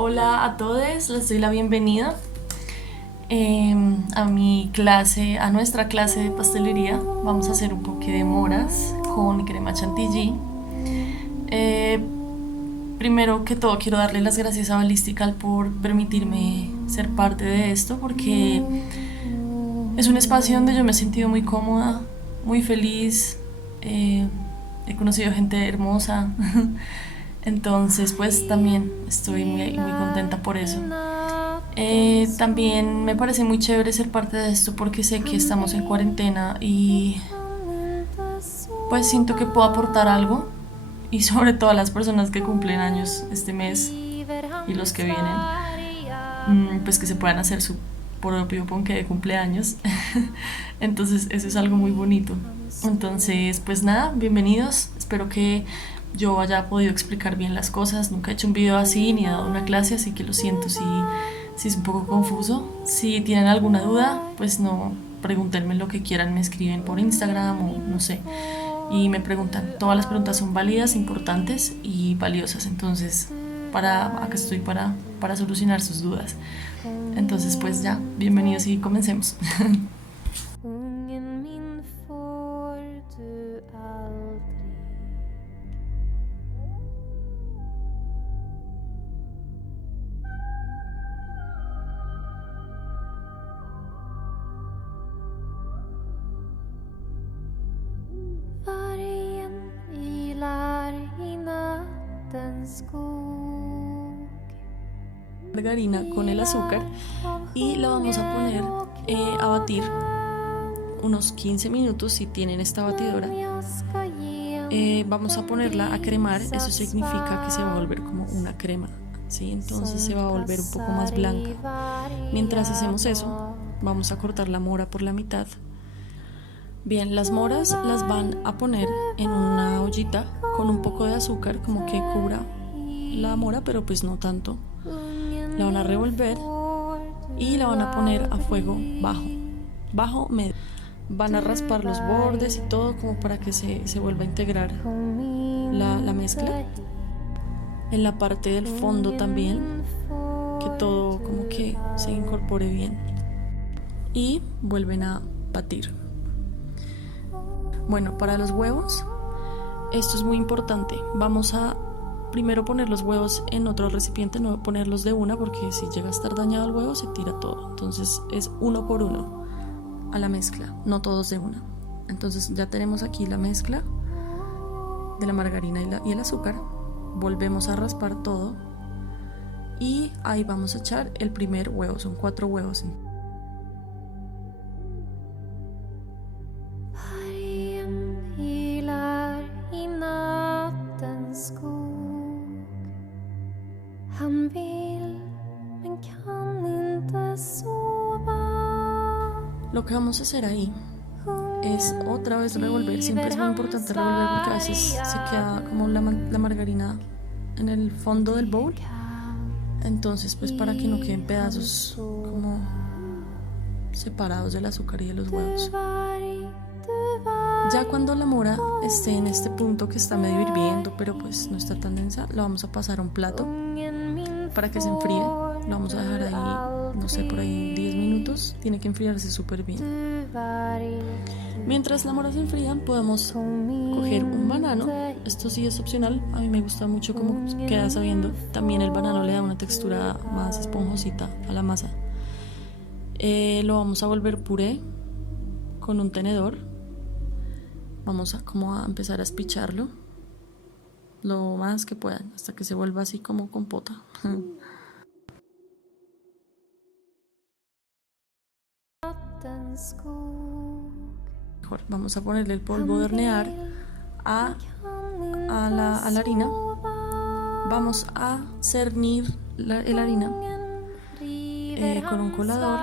Hola a todos, les doy la bienvenida a mi clase, a nuestra clase de pastelería. Vamos a hacer un poquito de moras con crema chantilly. Eh, Primero que todo quiero darle las gracias a Ballistical por permitirme ser parte de esto, porque es un espacio donde yo me he sentido muy cómoda, muy feliz. He conocido gente hermosa. Entonces pues también estoy muy contenta por eso. También me parece muy chévere ser parte de esto porque sé que estamos en cuarentena y pues siento que puedo aportar algo, y sobre todo a las personas que cumplen años este mes y los que vienen, pues que se puedan hacer su propio ponqué de cumpleaños. Entonces eso es algo muy bonito. Entonces pues nada, bienvenidos. Espero que yo haya podido explicar bien las cosas. Nunca he hecho un video así ni he dado una clase, así que lo siento si es un poco confuso. Si tienen alguna duda, pues no, pregúntenme lo que quieran, me escriben por Instagram o no sé, y me preguntan. Todas las preguntas son válidas, importantes y valiosas. Entonces acá estoy para solucionar sus dudas. Entonces pues ya, bienvenidos y comencemos. Margarina con el azúcar y la vamos a poner a batir unos 15 minutos si tienen esta batidora. Vamos a ponerla a cremar, eso significa que se va a volver como una crema, ¿sí? Entonces se va a volver un poco más blanca. Mientras hacemos eso, vamos a cortar la mora por la mitad. Bien, las moras las van a poner en una ollita con un poco de azúcar, como que cubra la mora, pero pues no tanto. La van a revolver y la van a poner a fuego bajo medio. Van a raspar los bordes y todo como para que se vuelva a integrar la mezcla. En la parte del fondo también, que todo como que se incorpore bien. Y vuelven a batir. Bueno, para los huevos, esto es muy importante. Vamos a primero poner los huevos en otro recipiente, no ponerlos de una, porque si llega a estar dañado el huevo se tira todo. Entonces es uno por uno a la mezcla, no todos de una. Entonces ya tenemos aquí la mezcla de la margarina y el azúcar. Volvemos a raspar todo y ahí vamos a echar el primer huevo. Son 4 huevos. Lo que vamos a hacer ahí es otra vez revolver. Siempre es muy importante revolver porque a veces se queda como la margarina en el fondo del bowl. Entonces pues para que no queden pedazos como separados del azúcar y de los huevos. Ya cuando la mora esté en este punto que está medio hirviendo, pero pues no está tan densa, la vamos a pasar a un plato para que se enfríe. Lo vamos a dejar ahí, no sé, por ahí 10 minutos. Tiene que enfriarse súper bien. Mientras la mora se enfría, podemos coger un banano. Esto sí es opcional. A mí me gusta mucho cómo queda sabiendo. También el banano le da una textura más esponjosita a la masa. Lo vamos a volver puré con un tenedor. Vamos a empezar a espicharlo lo más que puedan hasta que se vuelva así como compota. Mejor, vamos a ponerle el polvo de hornear a la harina. Vamos a cernir la harina con un colador.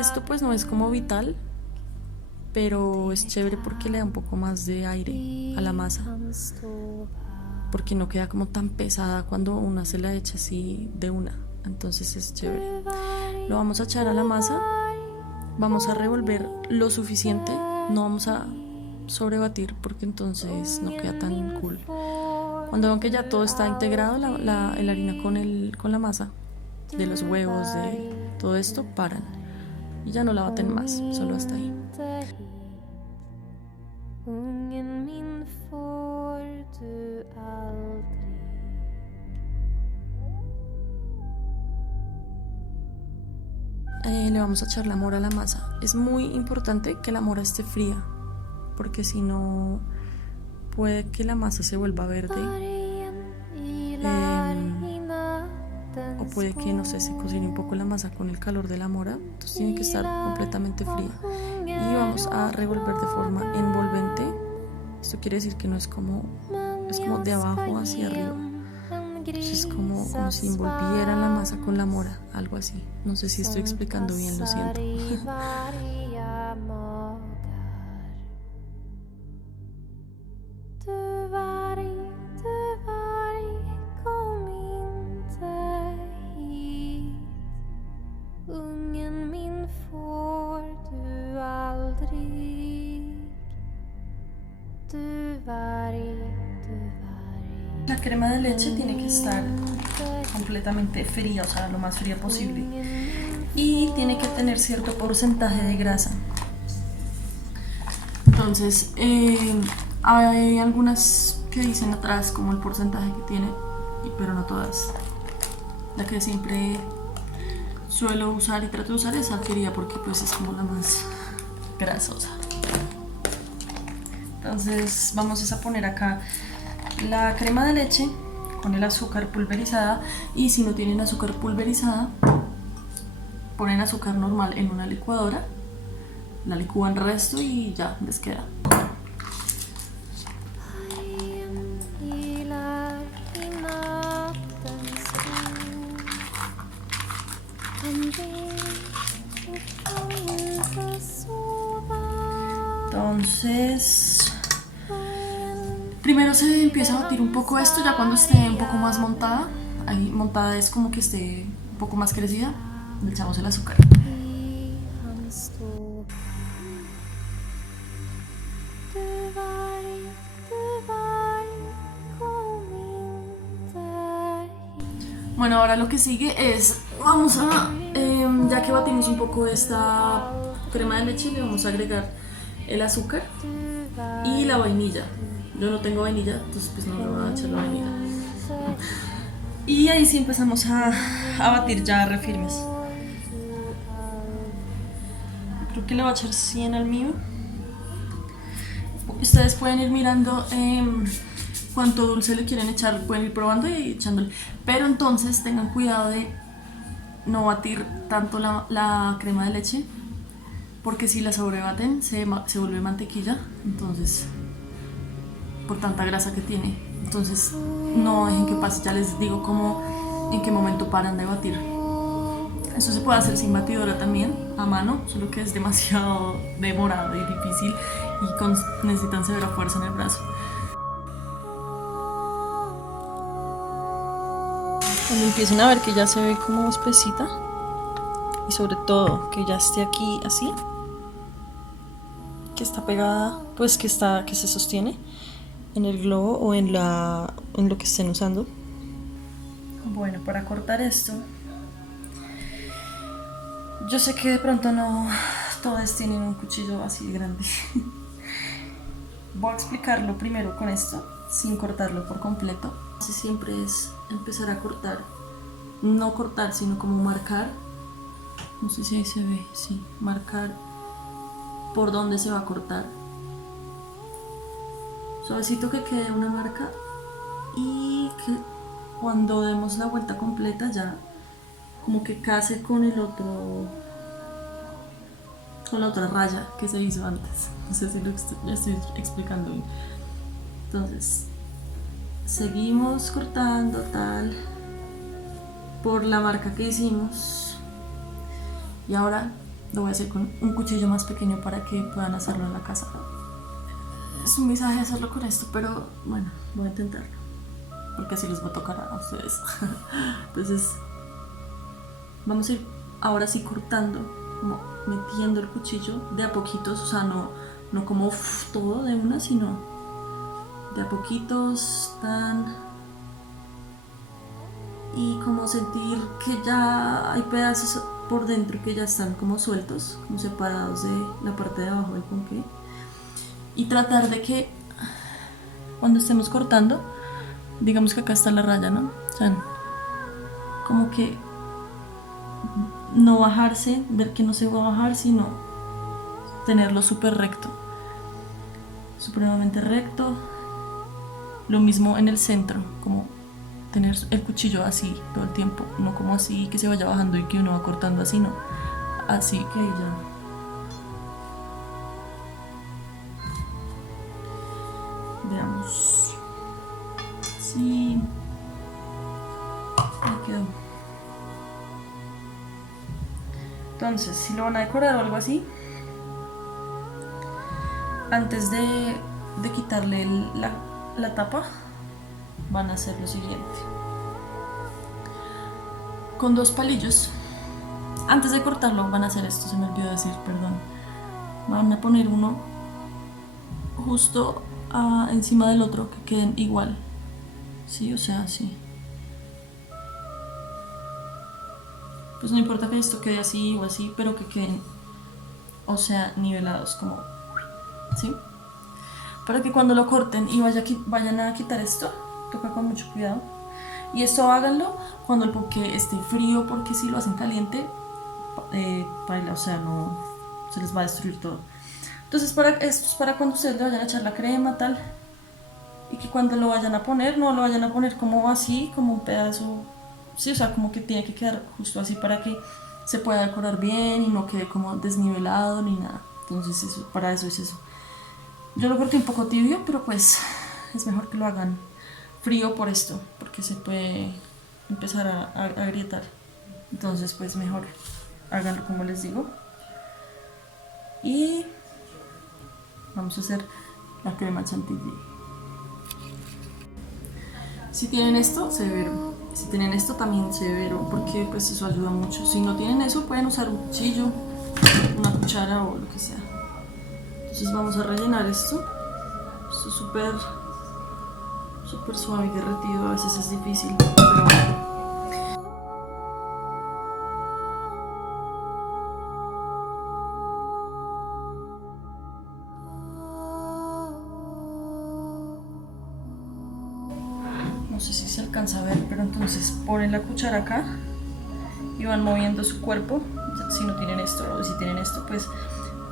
Esto pues no es como vital, pero es chévere porque le da un poco más de aire a la masa, porque no queda como tan pesada cuando una se la echa así de una. Entonces es chévere. Lo vamos a echar a la masa. Vamos a revolver lo suficiente. No vamos a sobrebatir porque entonces no queda tan cool. Cuando ven que ya todo está integrado, la harina con la masa, de los huevos, de todo esto, paran. Y ya no la baten más, solo hasta ahí. Le vamos a echar la mora a la masa. Es muy importante que la mora esté fría, porque si no puede que la masa se vuelva verde, o puede que, no sé, se cocine un poco la masa con el calor de la mora. Entonces tiene que estar completamente fría. Y vamos a revolver de forma envolvente. Esto quiere decir que no es como, es como de abajo hacia arriba. Entonces es como si envolvieran la masa con la mora, algo así. No sé si estoy explicando bien, lo siento. La crema de leche tiene que estar completamente fría, o sea, lo más fría posible. Y tiene que tener cierto porcentaje de grasa. Entonces, hay algunas que dicen atrás como el porcentaje que tiene, pero no todas. La que siempre suelo usar y trato de usar es alquería, porque pues es como la más grasosa. Entonces vamos a poner acá la crema de leche con el azúcar pulverizada, y si no tienen azúcar pulverizada, ponen azúcar normal en una licuadora, la licúan el resto y ya les queda. Entonces, primero se empieza a batir un poco esto, ya cuando esté un poco más montada, ahí montada es como que esté un poco más crecida, le echamos el azúcar. Bueno, ahora lo que sigue es, vamos a, ya que batimos un poco esta crema de leche, le vamos a agregar el azúcar y la vainilla. Yo no tengo vainilla, entonces pues no le voy a echar la vainilla. Y ahí sí empezamos a batir ya re firmes. Creo que le voy a echar 100 al mío. Ustedes pueden ir mirando cuánto dulce le quieren echar, pueden ir probando y echándole. Pero entonces tengan cuidado de no batir tanto la crema de leche, porque si la sobrebaten se vuelve mantequilla, entonces, por tanta grasa que tiene. Entonces no dejen que pase, ya les digo cómo, en qué momento paran de batir. Eso se puede hacer sin batidora también, a mano, solo que es demasiado demorado y difícil y necesitan severa fuerza en el brazo. Cuando empiecen a ver que ya se ve como espesita, y sobre todo que ya esté aquí así, que está pegada, pues que se sostiene en el globo o en lo que estén usando. Bueno, para cortar esto, yo sé que de pronto no todos tienen un cuchillo así de grande. Voy a explicarlo primero con esto, sin cortarlo por completo. Así siempre es empezar a cortar, no cortar, sino como marcar. No sé si ahí se ve, sí, marcar por dónde se va a cortar. Suavecito, que quede una marca, y que cuando demos la vuelta completa ya como que case con el otro, con la otra raya que se hizo antes. No sé si lo estoy explicando bien. Entonces seguimos cortando tal por la marca que hicimos, y ahora lo voy a hacer con un cuchillo más pequeño para que puedan hacerlo en la casa. Es un visaje hacerlo con esto, pero bueno, voy a intentarlo porque así les va a tocar a ustedes. Entonces vamos a ir ahora sí cortando, como metiendo el cuchillo de a poquitos, o sea, no como todo de una, sino de a poquitos, y como sentir que ya hay pedazos por dentro que ya están como sueltos, como separados de la parte de abajo del ponqué, y tratar de que cuando estemos cortando, digamos que acá está la raya, ¿no? O sea, como que no bajarse, ver que no se va a bajar, sino tenerlo súper recto, supremamente recto. Lo mismo en el centro, como tener el cuchillo así todo el tiempo, no como así que se vaya bajando y que uno va cortando así, no, así que ya. Veamos. Sí, ahí quedó. Entonces, si lo van a decorar o algo así, antes de quitarle la tapa, van a hacer lo siguiente. Con 2 palillos, antes de cortarlo, van a hacer esto, se me olvidó decir, perdón. Van a poner uno justo encima del otro, que queden igual. Sí, o sea, así. Pues no importa que esto quede así o así, pero que queden, o sea, nivelados, como, ¿sí? Para que cuando lo corten y vayan a quitar esto, toca con mucho cuidado. Y esto háganlo cuando el ponqué esté frío, porque si lo hacen caliente, o sea, no se les va a destruir todo. Entonces esto es para cuando ustedes le vayan a echar la crema, tal, y que cuando lo vayan a poner, no lo vayan a poner como así, como un pedazo, sí, o sea, como que tiene que quedar justo así para que se pueda decorar bien y no quede como desnivelado ni nada. Entonces para eso es eso. Yo lo corté un poco tibio, pero pues es mejor que lo hagan frío por esto, porque se puede empezar a agrietar. Entonces pues mejor háganlo como les digo. Y vamos a hacer la crema chantilly. Si tienen esto, severo. Si tienen esto, también severo, porque pues eso ayuda mucho. Si no tienen eso, pueden usar un cuchillo, una cuchara o lo que sea. Entonces vamos a rellenar esto. Esto es súper suave y derretido, a veces es difícil, pero bueno. No sé si se alcanza a ver, pero entonces ponen la cuchara acá y van moviendo su cuerpo. Si no tienen esto o si tienen esto, pues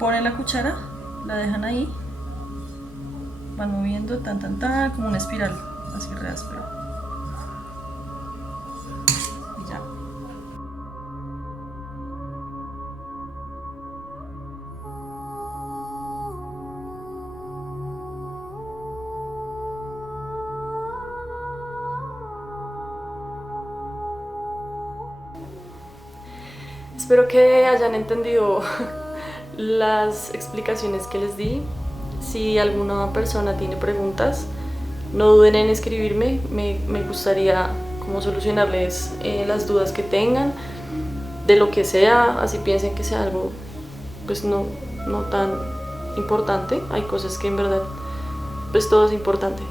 ponen la cuchara, la dejan ahí, van moviendo tan como una espiral, así re áspero. Y ya. Espero que hayan entendido las explicaciones que les di. Si alguna persona tiene preguntas, no duden en escribirme. Me gustaría como solucionarles las dudas que tengan, de lo que sea, así piensen que sea algo pues no tan importante. Hay cosas que en verdad pues todo es importante.